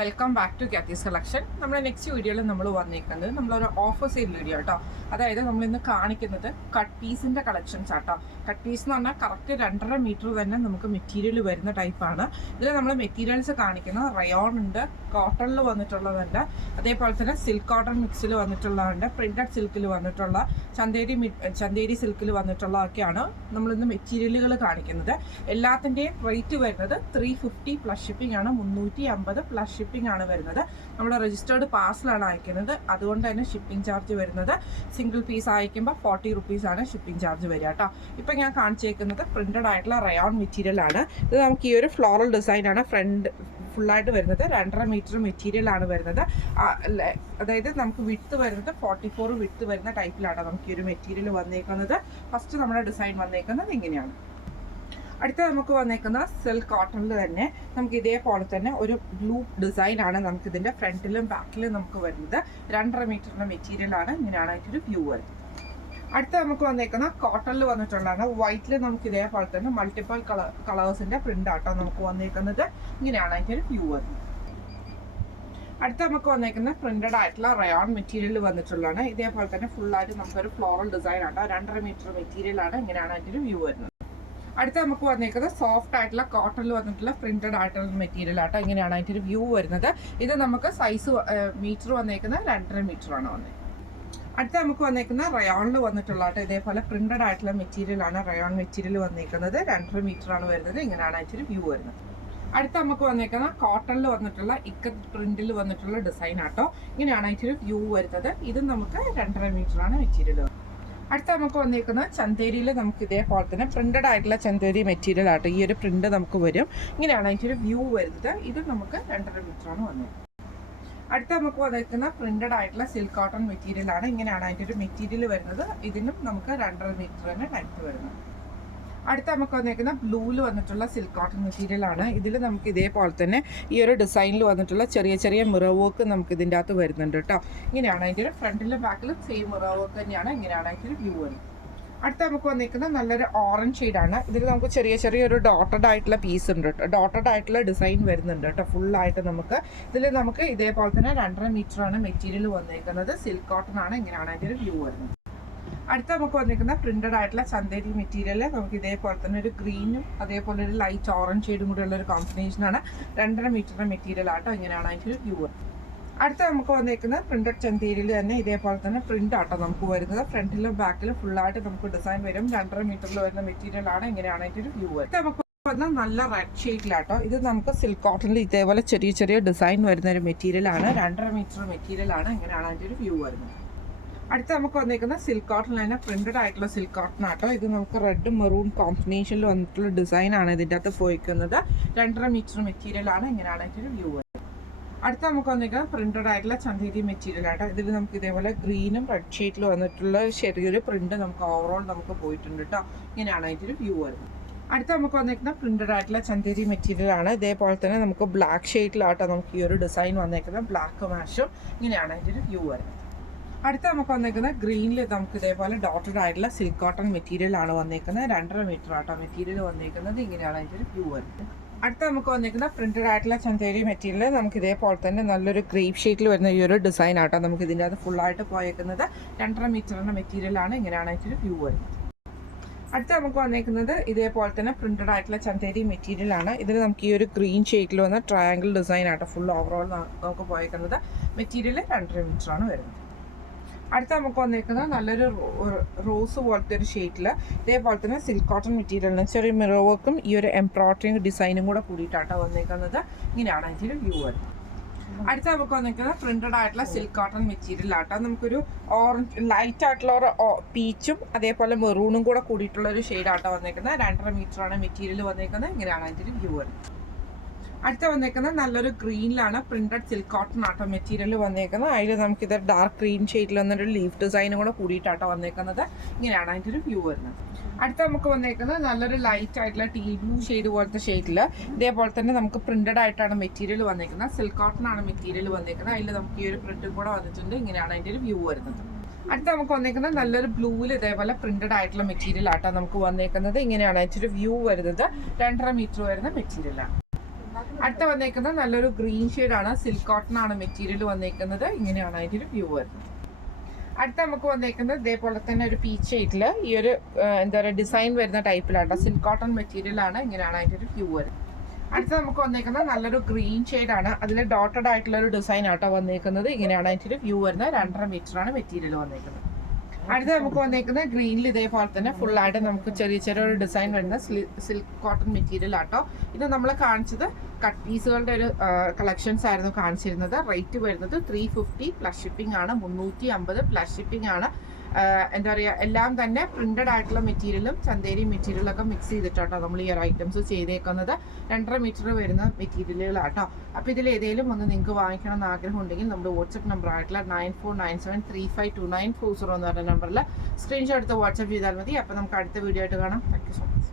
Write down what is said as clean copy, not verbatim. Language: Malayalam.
വെൽക്കം ബാക്ക് ടു കാത്തീസ് കളക്ഷൻ. നമ്മുടെ നെക്സ്റ്റ് വീഡിയോയിൽ നമ്മൾ വന്നേക്കുന്നത് നമ്മളൊരു ഓഫർ സെയിൽ വീഡിയോ കേട്ടോ. അതായത് നമ്മളിന്ന് കാണിക്കുന്നത് കട്ട് പീസിൻ്റെ കളക്ഷൻസ് ആട്ടോ. കട്ട് പീസ് എന്ന് പറഞ്ഞാൽ കറക്റ്റ് 2.5 മീറ്റർ തന്നെ നമുക്ക് മെറ്റീരിയൽ വരുന്ന ടൈപ്പാണ്. ഇതിൽ നമ്മൾ മെറ്റീരിയൽസ് കാണിക്കുന്നത് റയോൺ ഉണ്ട്, കോട്ടണിൽ വന്നിട്ടുള്ളതുണ്ട്, അതേപോലെ തന്നെ സിൽക്ക് കോട്ടൺ മിക്സിൽ വന്നിട്ടുള്ളതുണ്ട്, പ്രിന്റഡ് സിൽക്കിൽ വന്നിട്ടുള്ള, ചന്തേരി സിൽക്കിൽ വന്നിട്ടുള്ളതൊക്കെയാണ് നമ്മളിന്ന് മെറ്റീരിയലുകൾ കാണിക്കുന്നത്. എല്ലാത്തിൻ്റെയും റേറ്റ് വരുന്നത് 350 പ്ലസ് ഷിപ്പിംഗ് ആണ്, 350 പ്ലസ് ഷിപ്പിംഗ് ആണ് വരുന്നത്. നമ്മൾ രജിസ്റ്റേർഡ് പാർസലാണ് അയക്കുന്നത്, അതുകൊണ്ട് തന്നെ ഷിപ്പിംഗ് ചാർജ് വരുന്നത് സിംഗിൾ പീസ് അയക്കുമ്പോൾ 40 റുപ്പീസാണ് ഷിപ്പിംഗ് ചാർജ് വരിക കേട്ടോ. ഇപ്പം ഞാൻ കാണിച്ചേക്കുന്നത് പ്രിന്റഡ് ആയിട്ടുള്ള റയോൺ മെറ്റീരിയൽ ആണ്. ഇത് നമുക്ക് ഈ ഒരു ഫ്ലോറൽ ഡിസൈനാണ് ഫ്രണ്ട് ഫുള്ളായിട്ട് വരുന്നത്. 2.5 മീറ്റർ മെറ്റീരിയലാണ് വരുന്നത്. അതായത് നമുക്ക് വിഡ്ത്ത് വരുന്നത് 44 വിഡ്ത്ത് വരുന്ന ടൈപ്പിലാണ് നമുക്ക് ഈ ഒരു മെറ്റീരിയൽ വന്നേക്കുന്നത്. ഫസ്റ്റ് നമ്മുടെ ഡിസൈൻ വന്നേക്കുന്നത് ഇങ്ങനെയാണ്. അടുത്ത നമുക്ക് വന്നേക്കുന്ന സിൽക്ക് കോട്ടണിൽ തന്നെ നമുക്ക് ഇതേപോലെ തന്നെ ഒരു ബ്ലൂ ഡിസൈനാണ് നമുക്ക് ഇതിൻ്റെ ഫ്രണ്ടിലും ബാക്കിലും നമുക്ക് വരുന്നത്. 2.5 മീറ്ററിൻ്റെ മെറ്റീരിയലാണ്. ഇങ്ങനെയാണ് അതിൻ്റെ വ്യൂ വരുന്നത്. അടുത്ത നമുക്ക് വന്നേക്കുന്ന കോട്ടണിൽ വന്നിട്ടുള്ളതാണ്. വൈറ്റിൽ നമുക്ക് ഇതേപോലെ തന്നെ മൾട്ടിപ്പിൾ കളേഴ്സിൻ്റെ പ്രിന്റ് ആട്ടോ നമുക്ക് വന്നേക്കുന്നത്. ഇങ്ങനെയാണ് അതിൻ്റെ വ്യൂ വരുന്നത്. അടുത്ത നമുക്ക് വന്നേക്കുന്ന പ്രിന്റഡ് ആയിട്ടുള്ള റയോൺ മെറ്റീരിയൽ വന്നിട്ടുള്ളതാണ്. ഇതേപോലെ തന്നെ ഫുള്ളായിട്ട് നമുക്കൊരു ഫ്ലോറൽ ഡിസൈൻ ആട്ടോ. 2.5 മീറ്റർ മെറ്റീരിയലാണ്. ഇങ്ങനെയാണ് അതിൻ്റെ വ്യൂ വരുന്നത്. അടുത്ത നമുക്ക് വന്നേക്കുന്നത് സോഫ്റ്റ് ആയിട്ടുള്ള കോട്ടണിൽ വന്നിട്ടുള്ള പ്രിന്റഡ് ആയിട്ടുള്ള മെറ്റീരിയൽ ആട്ടോ. ഇങ്ങനെയാണ് അതിൻ്റെ വ്യൂ വരുന്നത്. ഇത് നമുക്ക് സൈസ് മീറ്റർ വന്നേക്കുന്നത് 2.5 മീറ്റർ ആണ് വന്നത്. അടുത്ത നമുക്ക് വന്നേക്കുന്ന റയോണിൽ വന്നിട്ടുള്ള ആട്ടോ. ഇതേപോലെ പ്രിന്റഡ് ആയിട്ടുള്ള മെറ്റീരിയൽ ആണ് റയോൺ മെറ്റീരിയൽ വന്നേക്കുന്നത്. 2.5 മീറ്റർ ആണ് വരുന്നത്. ഇങ്ങനെയാണ് അതിൻ്റെ വ്യൂ വരുന്നത്. അടുത്ത നമുക്ക് വന്നേക്കുന്ന കോട്ടണിൽ വന്നിട്ടുള്ള ഇക്കത്ത് പ്രിന്റിൽ വന്നിട്ടുള്ള ഡിസൈൻ ആട്ടോ. ഇങ്ങനെയാണ് അതിൻ്റെ വ്യൂ വരുന്നത്. ഇത് നമുക്ക് 2.5 മീറ്റർ ആണ് മെറ്റീരിയൽ. അടുത്ത നമുക്ക് വന്നേക്കുന്നത് ചന്തേരിയിൽ നമുക്ക് ഇതേപോലെ തന്നെ പ്രിന്റഡ് ആയിട്ടുള്ള ചന്തേരി മെറ്റീരിയൽ ആട്ടോ. ഈ ഒരു പ്രിന്റ് നമുക്ക് വരും. ഇങ്ങനെയാണ് അതിൻ്റെ ഒരു വ്യൂ വരുന്നത്. ഇത് നമുക്ക് 2.5 മീറ്റർ ആണ് വന്നത്. അടുത്ത നമുക്ക് വന്നേക്കുന്ന പ്രിന്റഡ് ആയിട്ടുള്ള സിൽക്ക് കോട്ടൺ മെറ്റീരിയൽ ആണ്. ഇങ്ങനെയാണ് അതിൻ്റെ ഒരു മെറ്റീരിയൽ വരുന്നത്. ഇതിനും നമുക്ക് 2.5 മീറ്റർ തന്നെ ലെങ്ത് വരുന്നത്. അടുത്ത നമുക്ക് വന്നേക്കുന്ന ബ്ലൂവിൽ വന്നിട്ടുള്ള സിൽക്ക് കോട്ടൺ മെറ്റീരിയൽ ആണ്. ഇതിൽ നമുക്ക് ഇതേപോലെ തന്നെ ഈ ഒരു ഡിസൈനിൽ വന്നിട്ടുള്ള ചെറിയ ചെറിയ മിറർ വർക്ക് നമുക്ക് ഇതിൻ്റെ അകത്ത് വരുന്നുണ്ട് കേട്ടോ. ഇങ്ങനെയാണ് അതിൻ്റെ ഒരു ഫ്രണ്ടിലും ബാക്കിലും സെയിം മിറർ വർക്ക് തന്നെയാണ്. ഇങ്ങനെയാണ് അതിൻ്റെ ഒരു വ്യൂ വരുന്നത്. അടുത്ത നമുക്ക് വന്നിരിക്കുന്ന നല്ലൊരു ഓറഞ്ച് ഷെയ്ഡാണ്. ഇതിൽ നമുക്ക് ചെറിയ ചെറിയൊരു ഡോട്ടഡ് ആയിട്ടുള്ള പീസ് ഉണ്ട് കേട്ടോ. ഡോട്ടഡ് ആയിട്ടുള്ള ഡിസൈൻ വരുന്നുണ്ട് കേട്ടോ. ഫുള്ളായിട്ട് നമുക്ക് ഇതിൽ നമുക്ക് ഇതേപോലെ തന്നെ 2.5 മീറ്റർ ആണ് മെറ്റീരിയൽ വന്നിരിക്കുന്നത്. സിൽക്ക് കോട്ടൺ ആണ്. ഇങ്ങനെയാണ് അതിൻ്റെ ഒരു വ്യൂ വരുന്നത്. അടുത്ത നമുക്ക് വന്നിരിക്കുന്ന പ്രിന്റഡ് ആയിട്ടുള്ള ചന്തേരി മെറ്റീരിയൽ നമുക്ക് ഇതേപോലെ തന്നെ ഒരു ഗ്രീനും അതേപോലെ ഒരു ലൈറ്റ് ഓറഞ്ച് ഷെയ്ഡും കൂടെ ഉള്ള ഒരു കോമ്പിനേഷനാണ്. 2.5 മീറ്ററിൻ്റെ മെറ്റീരിയൽ ആട്ടോ. ഇങ്ങനെയാണ് അതിൻ്റെ ഒരു വ്യൂ. അടുത്ത നമുക്ക് വന്നിരിക്കുന്നത് പ്രിന്റഡ് ചന്തേരിയിൽ തന്നെ ഇതേപോലെ തന്നെ പ്രിന്റ് ആട്ടോ നമുക്ക് വരുന്നത്. ഫ്രണ്ടിലും ബാക്കിലും ഫുള്ളായിട്ട് നമുക്ക് ഡിസൈൻ വരും. 2.5 മീറ്ററിൽ വരുന്ന മെറ്റീരിയൽ ആണ്. ഇങ്ങനെയാണ് അതിൻ്റെ ഒരു വ്യൂ. അടുത്ത നമുക്ക് വന്നാൽ നല്ല റെഡ് ഷെയ്ഡിലാട്ടോ. ഇത് നമുക്ക് സിൽക്ക് കോട്ടണിൽ ഇതേപോലെ ചെറിയ ചെറിയ ഡിസൈൻ വരുന്ന ഒരു മെറ്റീരിയൽ ആണ്. 2.5 മീറ്റർ മെറ്റീരിയൽ ആണ്. ഇങ്ങനെയാണ് അതിൻ്റെ ഒരു വ്യൂ വരുന്നത്. അടുത്ത നമുക്ക് വന്നിരിക്കുന്ന സിൽക്ക് കോട്ടൺ തന്നെ പ്രിന്റഡ് ആയിട്ടുള്ള സിൽക്ക് കോട്ടൺ ആട്ടോ. ഇത് നമുക്ക് റെഡ് മെറൂൺ കോമ്പിനേഷനിൽ വന്നിട്ടുള്ള ഡിസൈൻ ആണ് ഇതിൻ്റെ അകത്ത് പോയിക്കുന്നത്. 2.5 മീറ്റർ മെറ്റീരിയൽ ആണ്. ഇങ്ങനെയാണ് അതിൻ്റെ വ്യൂ. അടുത്ത നമുക്ക് വന്നിരിക്കുന്നത് പ്രിന്റഡ് ആയിട്ടുള്ള ചന്തേരി മെറ്റീരിയൽ ആട്ടോ. ഇതിൽ നമുക്ക് ഇതേപോലെ ഗ്രീനും റെഡ് ഷെയ്ഡിൽ വന്നിട്ടുള്ള ചെറിയൊരു പ്രിന്റ് നമുക്ക് ഓവറോൾ നമുക്ക് പോയിട്ടുണ്ട് കേട്ടോ. ഇങ്ങനെയാണ് അതിൻ്റെ വ്യൂ വരുന്നത്. അടുത്ത നമുക്ക് വന്നിരിക്കുന്ന പ്രിന്റഡ് ആയിട്ടുള്ള ചന്തേരി മെറ്റീരിയൽ ആണ്. ഇതേപോലെ തന്നെ നമുക്ക് ബ്ലാക്ക് ഷെയ്ഡിലാട്ടോ നമുക്ക് ഈ ഒരു ഡിസൈൻ വന്നേക്കുന്നത്. ബ്ലാക്ക് മാഷും. ഇങ്ങനെയാണ് അതിൻ്റെ വ്യൂ വരുന്നത്. അടുത്ത നമുക്ക് വന്നേക്കുന്നത് ഗ്രീനിൽ നമുക്ക് ഇതേപോലെ ഡോട്ടഡ് ആയിട്ടുള്ള സിൽക്ക് കോട്ടൺ മെറ്റീരിയൽ ആണ് വന്നേക്കുന്നത്. 2.5 മീറ്റർ ആട്ടോ മെറ്റീരിയൽ വന്നേക്കുന്നത്. ഇങ്ങനെയാണ് അതിൻ്റെ വ്യൂ വരുന്നത്. അടുത്ത നമുക്ക് വന്നിരിക്കുന്ന പ്രിന്റഡ് ആയിട്ടുള്ള ചന്തേരി മെറ്റീരിയൽ നമുക്ക് ഇതേപോലെ തന്നെ നല്ലൊരു ഗ്രേപ്പ് ഷെയ്ഡിൽ വരുന്ന ഈ ഒരു ഡിസൈൻ ആട്ടോ നമുക്ക് ഇതിൻ്റെ അത് ഫുള്ളായിട്ട് പോയേക്കുന്നത്. 2.5 മീറ്ററിൻ്റെ മെറ്റീരിയൽ ആണ്. ഇങ്ങനെയാണ് അതിൻ്റെ വ്യൂ വരുന്നത്. അടുത്ത നമുക്ക് വന്നേക്കുന്നത് ഇതേപോലെ തന്നെ പ്രിന്റഡ് ആയിട്ടുള്ള ചന്തേരി മെറ്റീരിയൽ ആണ്. ഇതിൽ നമുക്ക് ഈ ഒരു ഗ്രീൻ ഷെയ്ഡിൽ വന്ന ട്രയാങ്കിൾ ഡിസൈൻ ആട്ടോ ഫുൾ ഓവറോൾ നമുക്ക് പോയേക്കുന്നത്. മെറ്റീരിയൽ 2.5 മീറ്റർ ആണ് വരുന്നത്. അടുത്ത നമുക്ക് വന്നിരിക്കുന്നത് നല്ലൊരു റോസ് പോലത്തെ ഒരു ഷെയ്ഡിൽ ഇതേപോലെ തന്നെ സിൽക്ക് കോട്ടൺ മെറ്റീരിയലിന് ചെറിയ മിറർ വർക്കും ഈ ഒരു എംബ്രോയിഡറിങ് ഡിസൈനും കൂടെ കൂടിയിട്ടാട്ടോ വന്നിരിക്കുന്നത്. ഇങ്ങനെയാണ് അതിൻ്റെ വ്യൂ വരുന്നത്. അടുത്ത നമുക്ക് വന്നിരിക്കുന്നത് പ്രിന്റഡ് ആയിട്ടുള്ള സിൽക്ക് കോട്ടൺ മെറ്റീരിയൽ ആട്ടോ. നമുക്കൊരു ഓറഞ്ച് ലൈറ്റ് ആയിട്ടുള്ള ഒരു പീച്ചും അതേപോലെ മെറൂണും കൂടെ കൂടിയിട്ടുള്ള ഒരു ഷെയ്ഡാട്ടോ വന്നിരിക്കുന്നത്. 2.5 മീറ്റർ ആണ് മെറ്റീരിയൽ വന്നിരിക്കുന്നത്. ഇങ്ങനെയാണ് അതിൻ്റെ വ്യൂ വരുന്നത്. അടുത്ത വന്നേക്കുന്നത് നല്ലൊരു ഗ്രീനിലാണ് പ്രിന്റഡ് സിൽക്ക് കോട്ടൺ ആട്ടോ മെറ്റീരിയൽ വന്നേക്കുന്നത്. അതിൽ നമുക്കിത് ഡാർക്ക് ഗ്രീൻ ഷെയ്ഡിൽ വന്നൊരു ലീഫ് ഡിസൈനും കൂടെ കൂടിയിട്ടാട്ടോ വന്നേക്കുന്നത്. ഇങ്ങനെയാണ് അതിൻ്റെ ഒരു വ്യൂ വരുന്നത്. അടുത്ത നമുക്ക് വന്നേക്കുന്നത് നല്ലൊരു ലൈറ്റ് ആയിട്ടുള്ള ടീ ബ്ലൂ ഷെയ്ഡ് പോലത്തെ ഷെയ്ഡിൽ ഇതേപോലെ തന്നെ നമുക്ക് പ്രിന്റഡ് ആയിട്ടാണ് മെറ്റീരിയൽ വന്നേക്കുന്നത്. സിൽക്ക് കോട്ടൺ ആണ് മെറ്റീരിയൽ വന്നേക്കുന്നത്. അതിൽ നമുക്ക് ഈ ഒരു പ്രിന്റും കൂടെ വന്നിട്ടുണ്ട്. ഇങ്ങനെയാണ് അതിൻ്റെ ഒരു വ്യൂ വരുന്നത്. അടുത്ത നമുക്ക് വന്നേക്കുന്നത് നല്ലൊരു ബ്ലൂവിൽ ഇതേപോലെ പ്രിന്റഡ് ആയിട്ടുള്ള മെറ്റീരിയൽ ആട്ടോ നമുക്ക് വന്നേക്കുന്നത്. ഇങ്ങനെയാണ് അതിൻ്റെ ഒരു വ്യൂ വരുന്നത്. 2.5 മീറ്റർ വരുന്ന മെറ്റീരിയലാണ്. അടുത്ത വന്നേക്കുന്നത് നല്ലൊരു ഗ്രീൻ ഷെയ്ഡാണ്, സിൽക്ക് കോട്ടൺ ആണ് മെറ്റീരിയൽ വന്നേക്കുന്നത്. ഇങ്ങനെയാണ് അതിൻ്റെ ഒരു വ്യൂ വരുന്നത്. അടുത്ത നമുക്ക് വന്നേക്കുന്നത് ഇതേപോലെ തന്നെ ഒരു പീച്ച് ഷെയ്ഡിൽ ഈ ഒരു എന്താ പറയുക ഡിസൈൻ വരുന്ന ടൈപ്പിലാണ്. സിൽക്ക് കോട്ടൺ മെറ്റീരിയൽ ആണ്. ഇങ്ങനെയാണ് അതിൻ്റെ ഒരു വ്യൂ വരുന്നത്. അടുത്ത നമുക്ക് വന്നേക്കുന്നത് നല്ലൊരു ഗ്രീൻ ഷെയ്ഡാണ്, അതിൽ ഡോട്ടഡ് ആയിട്ടുള്ള ഒരു ഡിസൈൻ ആട്ടോ വന്നേക്കുന്നത്. ഇങ്ങനെയാണ് അതിൻ്റെ ഒരു വ്യൂ വരുന്നത്. 2.5 മീറ്ററാണ് മെറ്റീരിയൽ വന്നേക്കുന്നത്. അടുത്ത നമുക്ക് വന്നേക്കുന്നത് ഗ്രീനിൽ ഇതേപോലെ തന്നെ ഫുള്ളായിട്ട് നമുക്ക് ചെറിയ ചെറിയൊരു ഡിസൈൻ വരുന്ന സിൽക്ക് കോട്ടൺ മെറ്റീരിയൽ ആട്ടോ. ഇത് നമ്മൾ കാണിച്ചത് കട്ട് പീസുകളുടെ ഒരു കളക്ഷൻസ് ആയിരുന്നു കാണിച്ചിരുന്നത്. റേറ്റ് വരുന്നത് 350 പ്ലസ് ഷിപ്പിംഗ് ആണ്, 350 പ്ലസ് ഷിപ്പിംഗ് ആണ്. എന്താ പറയുക, എല്ലാം തന്നെ പ്രിന്റഡ് ആയിട്ടുള്ള മെറ്റീരിയലും ചന്തേരി മെറ്റീരിയലൊക്കെ മിക്സ് ചെയ്തിട്ടാട്ടോ നമ്മൾ ഈ ഒരു ഐറ്റംസ് ചെയ്തേക്കുന്നത്. 2.5 മീറ്റർ വരുന്ന മെറ്റീരിയലുകളാട്ടോ. അപ്പോൾ ഇതിൽ ഏതെങ്കിലും ഒന്ന് നിങ്ങൾക്ക് വാങ്ങിക്കണം എന്ന് ആഗ്രഹം ഉണ്ടെങ്കിൽ നമ്മുടെ വാട്സപ്പ് നമ്പർ ആയിട്ടുള്ള 9497352940 എന്ന് പറഞ്ഞ നമ്പറിൽ സ്ക്രീൻഷോട്ട് എടുത്ത് വാട്സപ്പ് ചെയ്താൽ മതി. അപ്പോൾ നമുക്ക് അടുത്ത വീഡിയോ ആയിട്ട് കാണാം. Thank you so much.